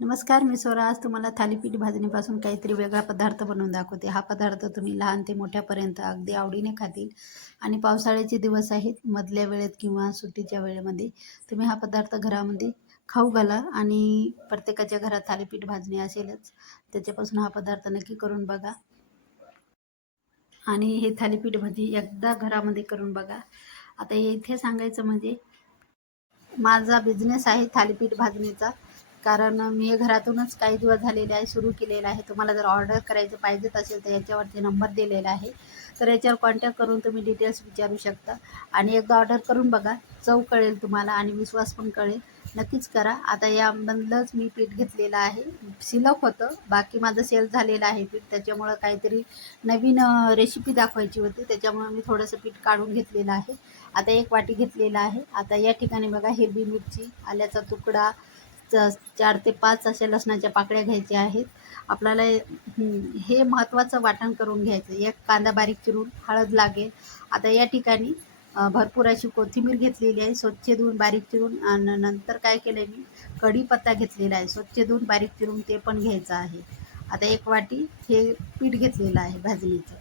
नमस्कार, मी स्वरा. आज तुम्हाला थालीपीठ भाजणीपासून काहीतरी वेगळा पदार्थ बनवून दाखवते. हा पदार्थ तुम्ही लहान ते मोठ्यापर्यंत अगदी आवडीने खातील आणि पावसाळ्याचे दिवस आहेत, मधल्या वेळेत किंवा सुट्टीच्या वेळेमध्ये तुम्ही हा पदार्थ घरामध्ये खाऊ घाला आणि प्रत्येकाच्या घरात थालीपीठ भाजणी असेलच. त्याच्यापासून हा पदार्थ नक्की करून बघा आणि हे थालीपीठ भजी एकदा घरामध्ये करून बघा. आता हे इथे सांगायचं म्हणजे माझा बिझनेस आहे थालीपीठ भाजणीचा. कारण मी हे घरातूनच काही दिवस झालेले आहे सुरू केलेलं आहे. तुम्हाला जर ऑर्डर करायचं पाहिजेत असेल तर याच्यावरती नंबर दिलेला आहे. तर याच्यावर कॉन्टॅक्ट करून तुम्ही डिटेल्स विचारू शकता आणि एकदा ऑर्डर करून बघा. चव कळेल तुम्हाला आणि विश्वास पण कळेल. नक्कीच करा. आता यामधलंच मी पीठ घेतलेलं आहे. शिल्लक होतं, बाकी माझं सेल झालेलं आहे पीठ. त्याच्यामुळं काहीतरी नवीन रेसिपी दाखवायची होती, त्याच्यामुळं मी थोडंसं पीठ काढून घेतलेलं आहे. आता एक वाटी घेतलेला आहे. आता या ठिकाणी बघा हिरवी मिरची, आल्याचा तुकडा, 4 ते 5 अशा लसणाच्या पाकळ्या घ्यायच्या आहेत. आपल्याला हे महत्त्वाचं वाटण करून घ्यायचं. एक कांदा बारीक चिरून, हळद लागेल. आता या ठिकाणी भरपूर अशी कोथिंबीर घेतलेली आहे, स्वच्छ धुवून बारीक चिरून. आणि नंतर काय केलं आहे मी, कढीपत्ता घेतलेला आहे, स्वच्छ धुवून बारीक चिरून ते पण घ्यायचं आहे. आता एक वाटी हे पीठ घेतलेलं आहे भाजणीचं.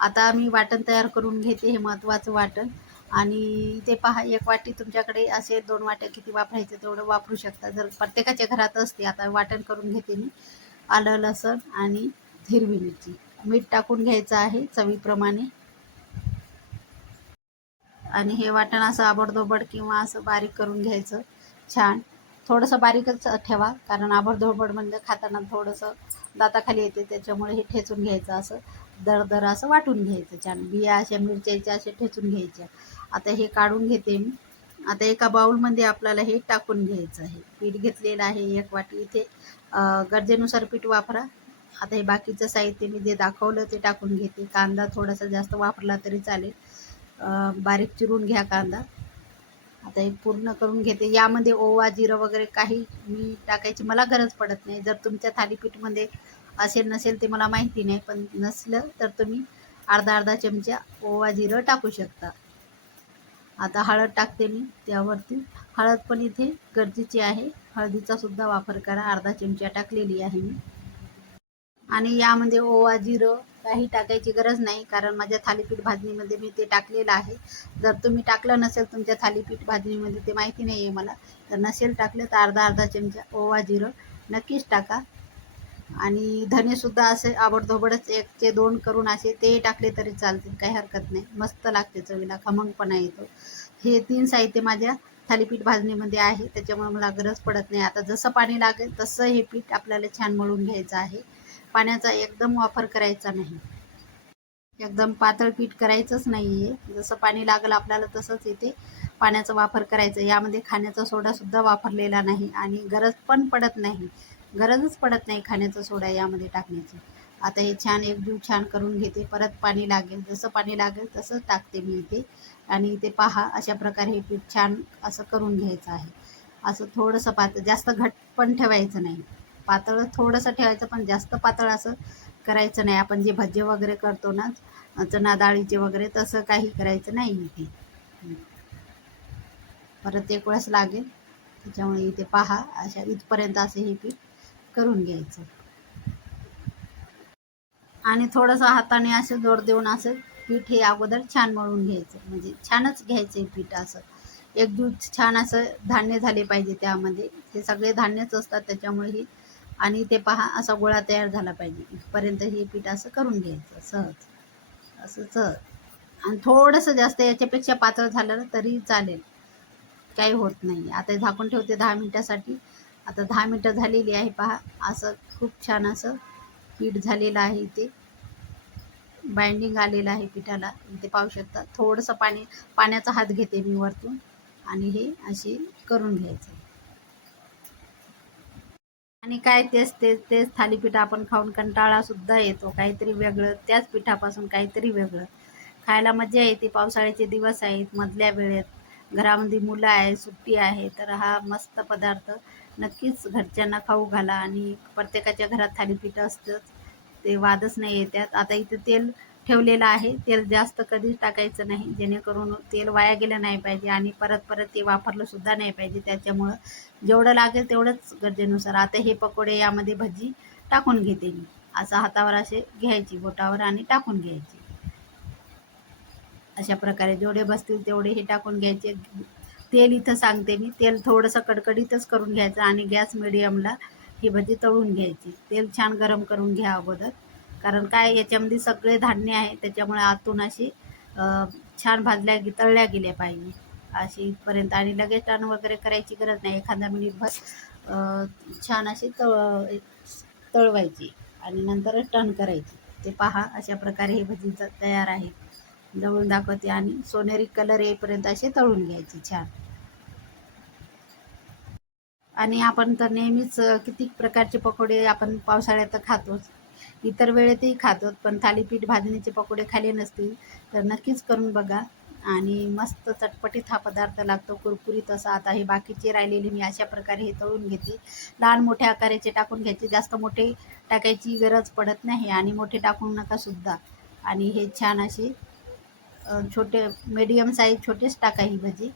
आता मी वाटण तयार करून घेते, हे महत्त्वाचं वाटण. आणि ते पहा, एक वाटी तुमच्याकडे असेल, 2 वाट्या किती वापरायचं तेवढं वापरू शकता, जर प्रत्येकाच्या घरात असते. आता वाटण करून घेते मी. आलं, लसूण आणि हिरवी मिरची, मीठ टाकून घ्यायचं आहे चवीप्रमाणे. आणि हे वाटण असं आबडधोबड किंवा असं बारीक करून घ्यायचं छान. थोडंसं बारीकच ठेवा, कारण आबडधोबड म्हणजे खाताना थोडंसं दाताखाली येते, त्याच्यामुळे हे ठेचून घ्यायचं, असं दरदर असं वाटून घ्यायचं छान. बिया अशा मिरच्याच्या अशा ठेचून घ्यायच्या. आता हे काढून घेते मी. आता एका बाउलमध्ये आपल्याला हे टाकून घ्यायचं आहे. पीठ घेतलेलं आहे एक वाटी. इथे गरजेनुसार पीठ वापरा. आता हे बाकीचं साहित्य मी जे दाखवलं ते टाकून घेते. कांदा थोडासा जास्त वापरला तरी चालेल. बारीक चिरून घ्या कांदा. आता हे पूर्ण करून घेते. यामध्ये ओवा, जिरं वगैरे काही मी टाकायची मला गरज पडत नाही. जर तुमच्या थालीपीठमध्ये असेल नसेल ते मला माहिती नाही, पण नसलं तर तुम्ही अर्धा चमचा ओवा, जिरं टाकू शकता. आता हळद टाकते मी त्यावरती. हळद पण इथे गरजेची आहे. हळदीचा सुद्धा वापर करा. अर्धा चमचा टाकलेली आहे मी. आणि यामध्ये ओवा, जिरं काही टाकायची गरज नाही, कारण माझ्या थालीपीठ भाजणीमध्ये मी ते टाकलेलं आहे. जर तुम्ही टाकलं नसेल तुमच्या थालीपीठ भाजणीमध्ये, ते माहिती नाही आहे मला, तर नसेल टाकलं तर अर्धा चमचा ओवा, जिरं नक्कीच टाका. आणि धनेसुद्धा असे आबडधोबडच 1 ते 2 करून असे ते टाकले तरी चालतील, काही हरकत नाही. मस्त लागते, चवीला खमंगपणा येतो. हे 3 साहित्य माझ्या थालीपीठ भाजणीमध्ये आहे, त्याच्यामुळे मला गरज पडत नाही. आता जसं पाणी लागेल तसं हे पीठ आपल्याला छान मळून घ्यायचं आहे. पाण्याचा एकदम वापर करायचा नाही. एकदम पातळ पीठ करायचंच नाही आहे. जसं पाणी लागेल आपल्याला तसंच इथे पाण्याचा वापर करायचा. यामध्ये खाण्याचा सोडासुद्धा वापरलेला नाही आणि गरज पण पडत नाही. गरजच पडत नाही खाण्याचा सोडा यामध्ये टाकण्याची. आता हे छान एकजीव छान करून घेते. परत पाणी लागेल, जसं पाणी लागेल तसंच टाकते मी इथे. आणि इथे पहा, अशा प्रकारे हे पीठ छान असं करून घ्यायचं आहे. असं थोडंसं पातळ, जास्त घट्ट पण ठेवायचं नाही. पातळ थोडंसं ठेवायचं, पण जास्त पातळ असं करायचं नाही. आपण जे भजे वगैरे करतो ना, चणा डाळीचे वगैरे, तसं काही करायचं नाही इथे. परत एक वेळेस लागेल, त्याच्यामुळे इथे पहा, अशा इथपर्यंत असं हे पीठ करून घ्यायचं. आणि थोडंसं हाताने असं जोर देऊन असं पीठ हे अगोदर छान मळून घ्यायचं, म्हणजे छानच घ्यायचं आहे पीठ. असं एकजीव छान असं धान्य झाले पाहिजे त्यामध्ये. हे सगळे धान्यच असतात त्याच्यामुळे. आणि ते पहा, असा गोळा तयार झाला पाहिजे. इथपर्यंत हे पीठ असं करून घ्यायचं सहज, असं सहज. आणि थोडंसं जास्त याच्यापेक्षा पातळ झालं तरी चालेल, काही होत नाही. आता झाकून ठेवते 10 मिनिटासाठी. आता 10 मिनिटं झालेली आहे पहा. असं खूप छान असं पीठ झालेलं आहे. इथे बाइंडिंग आलेलं आहे पिठाला, इथे पाहू शकता. थोडंसं पाण्याचा हात घेते मी वरतून आणि हे असे करून घ्यायचं. आणि काय तेच थालीपीठ आपण खाऊन कंटाळा सुद्धा येतो. काहीतरी वेगळं, त्याच पिठापासून काहीतरी वेगळं खायला मजा येते. पावसाळ्याचे दिवस आहेत, मधल्या वेळेत घरामध्ये मुलं आहे, सुट्टी आहे, तर हा मस्त पदार्थ नक्कीच घरच्यांना खाऊ घाला. आणि प्रत्येकाच्या घरात थालीपीठ असतंच, ते वादच नाही येतात. आता इथे तेल ठेवलेलं आहे. तेल जास्त कधीच टाकायचं नाही, जेणेकरून तेल वाया गेलं नाही पाहिजे आणि परत परत ते वापरलं सुद्धा नाही पाहिजे. त्याच्यामुळं जेवढं लागेल तेवढंच गरजेनुसार. आता हे पकोडे यामध्ये भजी टाकून घेते मी. असं हातावर असे घ्यायची, बोटावर आणि टाकून घ्यायची. अशा प्रकारे जेवढे बसतील तेवढे हे टाकून घ्यायचे. तेल इथं सांगते मी, तेल थोडंसं कडकडीतच करून घ्यायचं आणि गॅस मिडियमला ही भजी तळून घ्यायची. तेल छान गरम करून घ्या अगोदर, कारण काय याच्यामध्ये सगळे धान्य आहे, त्याच्यामुळे आतून अशी छान तळल्या गेल्या पाहिजे अशी इथपर्यंत. आणि लगेच टर्न वगैरे करायची गरज नाही, एखादा मिनिटभर छान अशी तळवायची आणि नंतरच टर्न करायची. ते पहा, अशा प्रकारे हे भजी तयार आहे. जवळून दाखवते आणि सोनेरी कलर येईपर्यंत असे तळून घ्यायचे छान. आणि आपण तर नेहमीच किती प्रकारचे पकोडे आपण पावसाळ्यात तर खातोच, इतर वेळेतही खातो. पण थालीपीठ भाजणीचे पकोडे खाल्ले नसतील तर नक्कीच करून बघा. आणि मस्त चटपटीत हा पदार्थ लागतो, कुरकुरीत असा. आता हे बाकीचे राहिलेले मी अशा प्रकारे हे तळून घेते. लहान मोठ्या आकाराचे टाकून घ्यायचे, जास्त मोठे टाकायची गरज पडत नाही आणि मोठे टाकू नका सुद्धा. आणि हे छान असे छोटे मीडियम साईज छोटेच टाका ही भजी,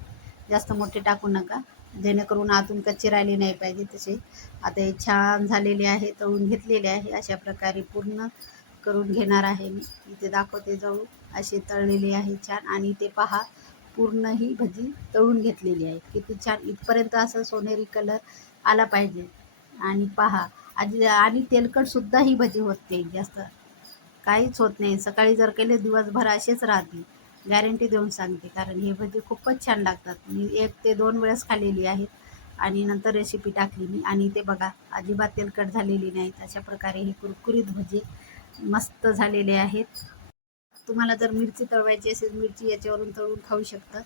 जास्त मोठे टाकू नका, जेणेकरून आतून कच्चे राहिले नाही पाहिजे तसे. आता हे छान झालेले आहे, तळून घेतलेले आहे. अशा प्रकारे पूर्ण करून घेणार आहे मी. इथे दाखवते जवळ असे तळलेले आहे छान. आणि ते पहा, पूर्ण ही भजी तळून घेतलेली आहे. किती छान इथपर्यंत असं सोनेरी कलर आला पाहिजे. आणि पहा, आणि तेलकटसुद्धा ही भजी होते, जास्त काहीच होत नाही. सकाळी जर केले दिवसभर असेच राहतील, गॅरंटी देऊन सांगते. कारण हे भजी खूपच छान लागतात. मी 1 ते 2 वेळेस खाल्लेली आहेत आणि नंतर रेसिपी टाकली मी. आणि ते बघा, अजिबात तेलकट झालेली नाहीत. अशा प्रकारे हे कुरकुरीत भजी मस्त झालेले आहेत. तुम्हाला जर मिरची तळवायची असेल, मिरची याच्यावरून तळून खाऊ शकता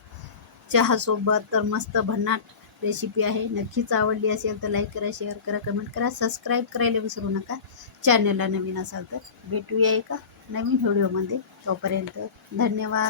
चहासोबत. तर मस्त भन्नाट रेसिपी आहे. नक्कीच आवडली असेल तर लाईक करा, शेअर करा, कमेंट करा, सबस्क्राईब करायला विसरू नका. चॅनलला नवीन असाल तर. भेटूया एका नवीन व्हिडिओमध्ये. तोपर्यंत धन्यवाद.